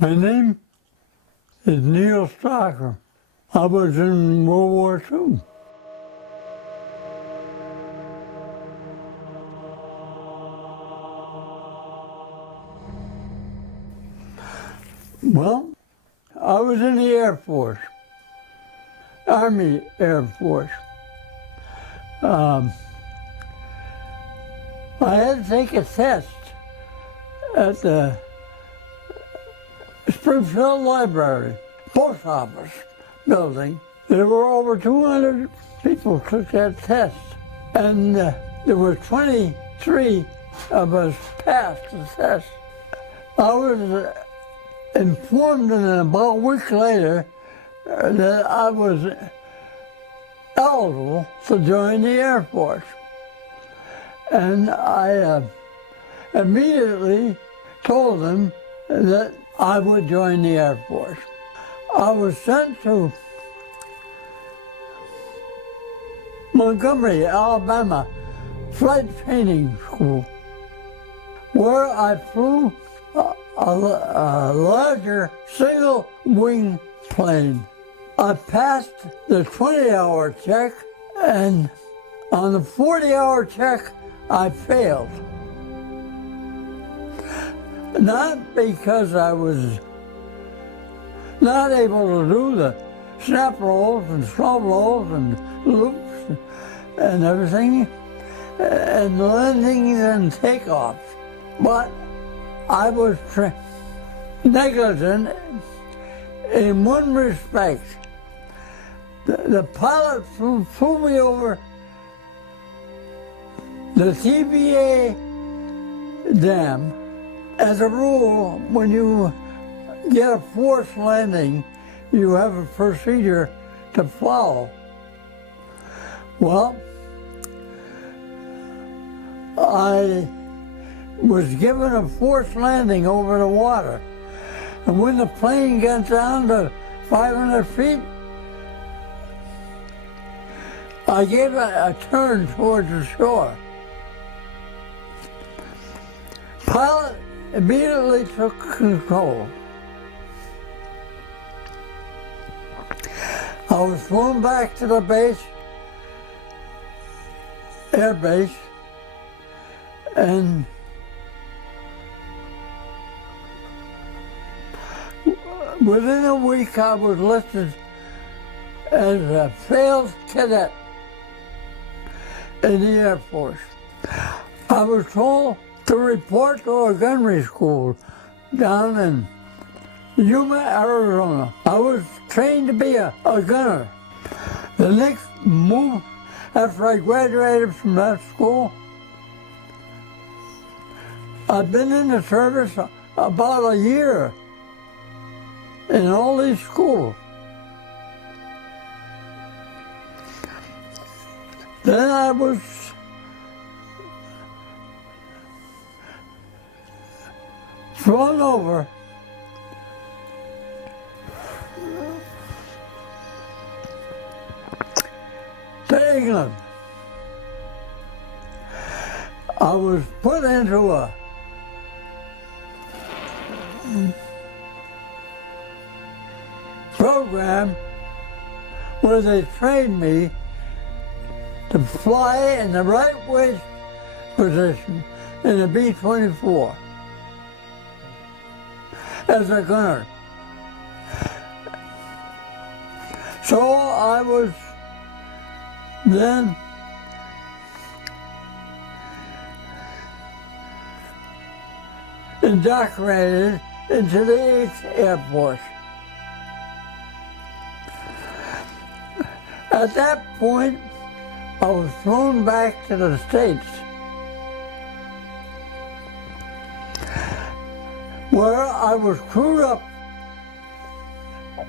My name is Neil Stalker. I was in World War II. Well, I was in the Air Force, Army Air Force. I had to take a test at the Springfield Library, post office building. There were over 200 people took that test, and there were 23 of us passed the test. I was informed about a week later that I was eligible to join the Air Force. And I immediately told them that I would join the Air Force. I was sent to Montgomery, Alabama, flight training school, where I flew a larger single-wing plane. I passed the 20-hour check, and on the 40-hour check, I failed. Not because I was not able to do the snap rolls and slow rolls and loops and everything, and landings and takeoffs, but I was negligent in one respect. The pilot flew me over the TVA dam. As a rule, when you get a forced landing, you have a procedure to follow. Well, I was given a forced landing over the water. And when the plane got down to 500 feet, I gave a turn towards the shore. Pilot immediately took control. I was flown back to the base, air base, and within a week I was listed as a failed cadet in the Air Force. I was told to report to a gunnery school down in Yuma, Arizona. I was trained to be a gunner. The next move after I graduated from that school, I've been in the service about a year in all these schools. Then I was flown over to England. I was put into a program where they trained me to fly in the right waist position in a B-24 as a gunner. So I was then indoctrinated into the 8th Air Force. At that point, I was flown back to the States, where I was crewed up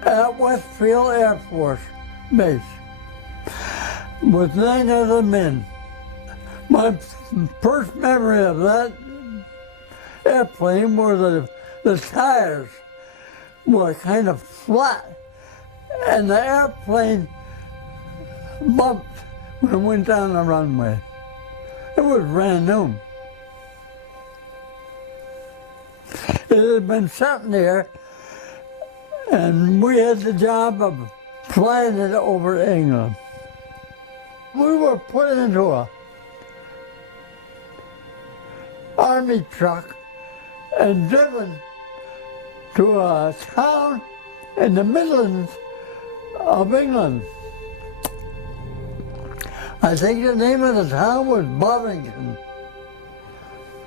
at Westfield Air Force Base with 9 other men. My first memory of that airplane were the tires were kind of flat, and the airplane bumped when it went down the runway. It was brand new. It had been sitting there And we had the job of flying it over England. We were put into a army truck and driven to a town in the Midlands of England. I think the name of the town was Bovington.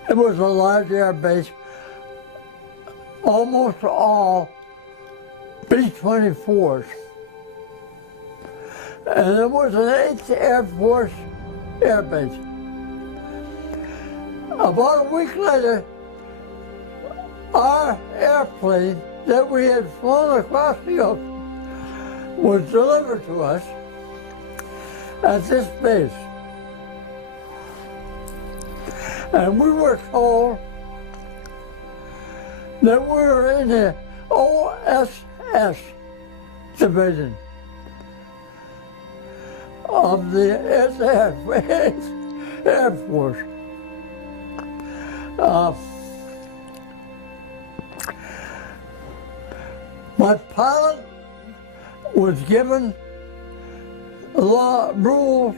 It was a large air base, almost all B-24s. And it was an 8th Air Force air base. About a week later, our airplane that we had flown across the ocean was delivered to us at this base. And we were told that we were in the OSS division of the Air Force. My pilot was given rules,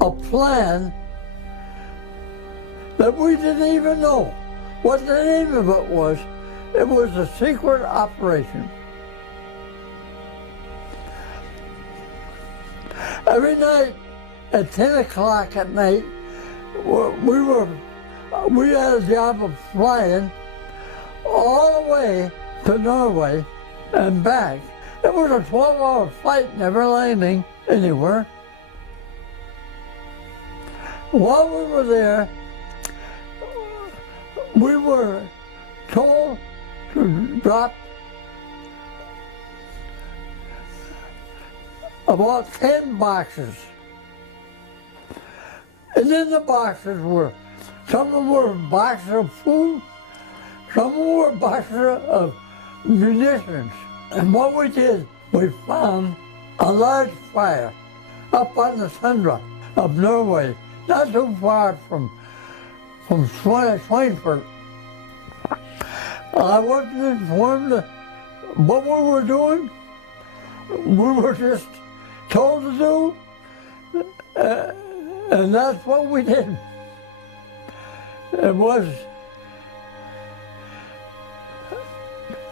a plan that we didn't even know what the name of it was. It was a secret operation. Every night at 10 o'clock at night, we had a job of flying all the way to Norway and back. It was a 12-hour flight, never landing anywhere. While we were there, we were told to drop about 10 boxes. And in the boxes were, some of them were boxes of food, some of them were boxes of munitions. And what we did, we found a large fire up on the tundra of Norway, not too far from Schweinfurt. I wasn't informed of what we were doing. We were just told to do, and that's what we did. It was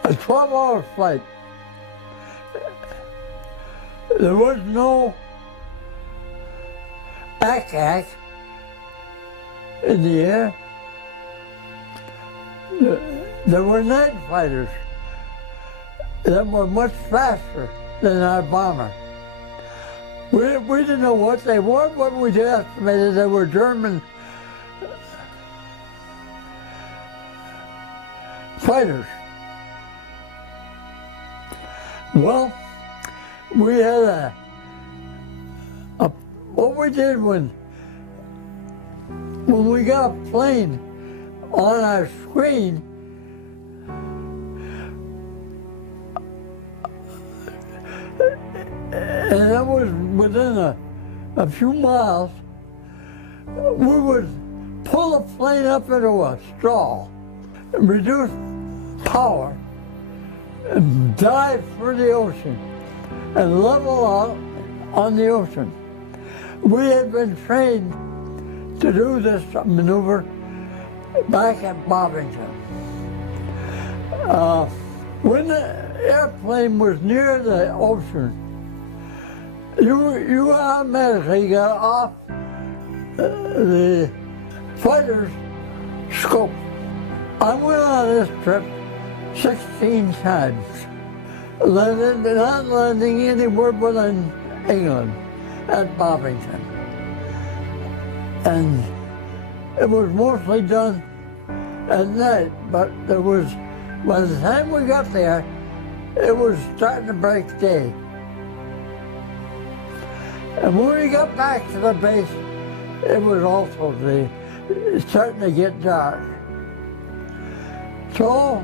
a 12-hour flight. There was no ack-ack in the air. There were night fighters that were much faster than our bomber. We didn't know what they were, but we just estimated they were German fighters. Well, we had what we did when we got a plane on our screen, and that was within a few miles, we would pull the plane up into a stall, reduce power, and dive for the ocean, and level out on the ocean. We had been trained to do this maneuver back at Bovington. When the airplane was near the ocean, you automatically got off the fighter's scope. I went on this trip 16 times, not landing anywhere but in England at Bovington. And it was mostly done at night, but by the time we got there, it was starting to break day. And when we got back to the base, it was also starting to get dark. So,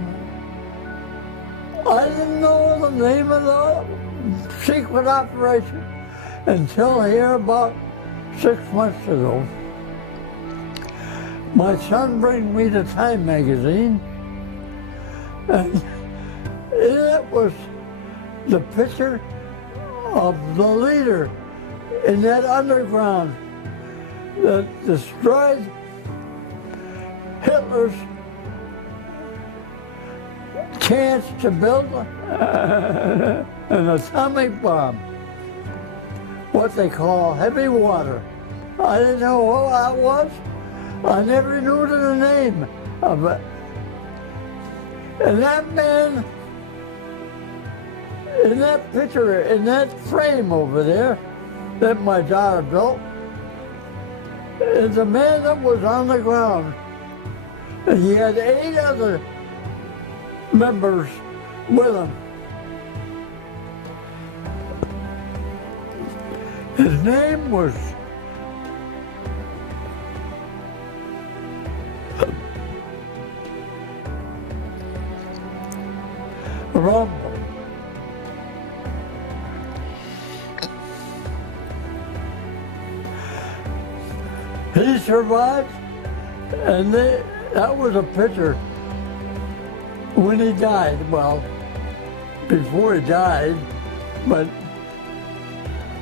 I didn't know the name of the secret operation until here about 6 months ago. My son brought me the Time magazine, and In it was the picture of the leader in that underground that destroyed Hitler's chance to build an atomic bomb, what they call heavy water. I didn't know what that was. I never knew the name of it. And that man, in that picture, in that frame over there, that my daughter built, is a man that was on the ground. And he had 8 other members with him. His name was Rumble. He survived, and that was a picture when he died. Well, before he died, but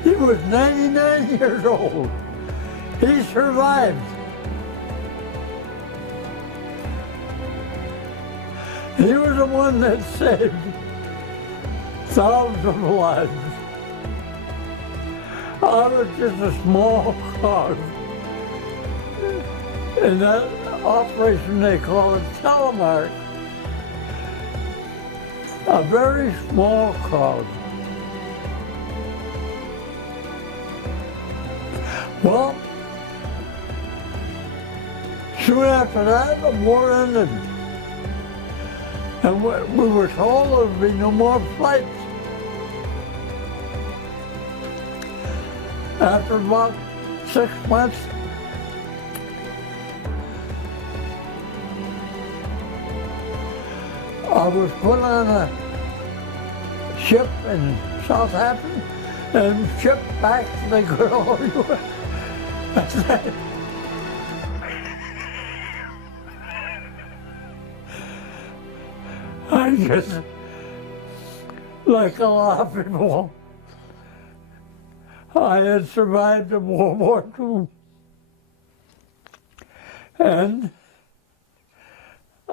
he was 99 years old. He survived. He was the one that saved thousands of lives. I was just a small cog in that operation they call it Telemark. A very small cog. Well, soon after that, the war ended. And we were told there would be no more flights. After about 6 months, I was put on a ship in Southampton and shipped back to the good old U.S. I just, like a lot of people, I had survived in World War II. And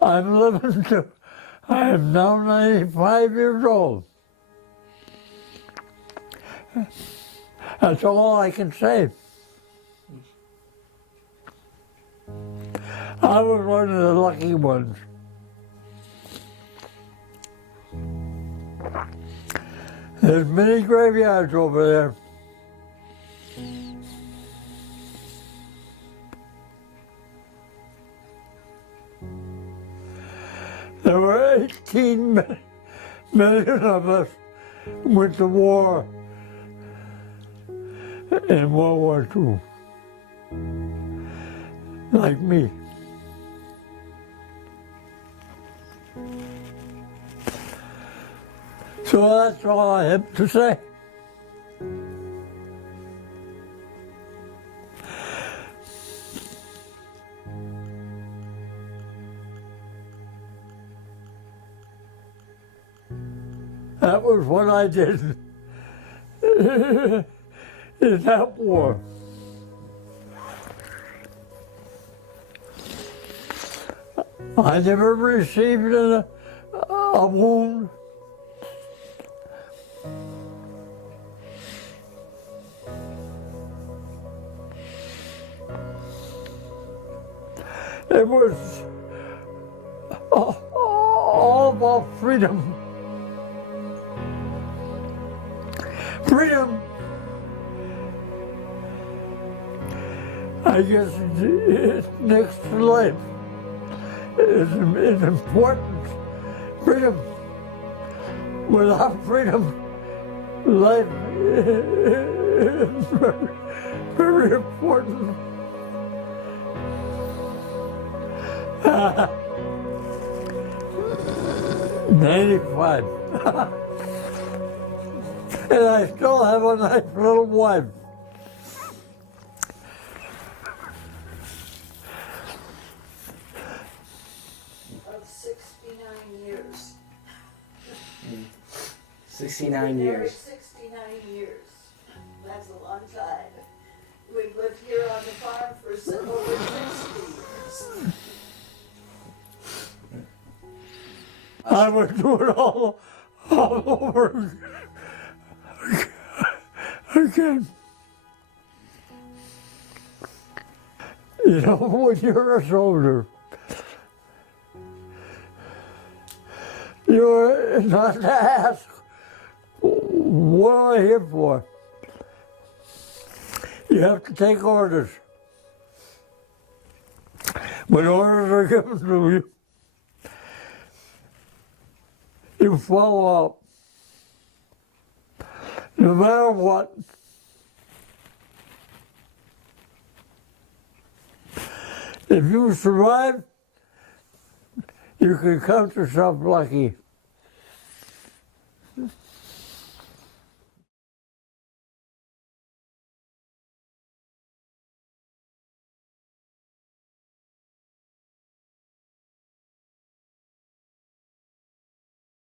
I'm living to, I am now 95 years old. That's all I can say. I was one of the lucky ones. There's many graveyards over there. There were 18 million of us went to war in World War II, like me. So that's all I have to say. That was what I did in that war. I never received a wound. It was all about freedom. Freedom, I guess, it's next to life. It's important. Freedom. Without freedom, life is very, very important. 95. And I still have a nice little wife. Of 69 years. 69 We've been married years. 69 years. That's a long time. We've lived here on the farm for over 60 years. I would do it all over again. You know, when you're a soldier, you're not to ask, what am I here for? You have to take orders. When orders are given to you, you follow up. No matter what. If you survive, you can count yourself lucky.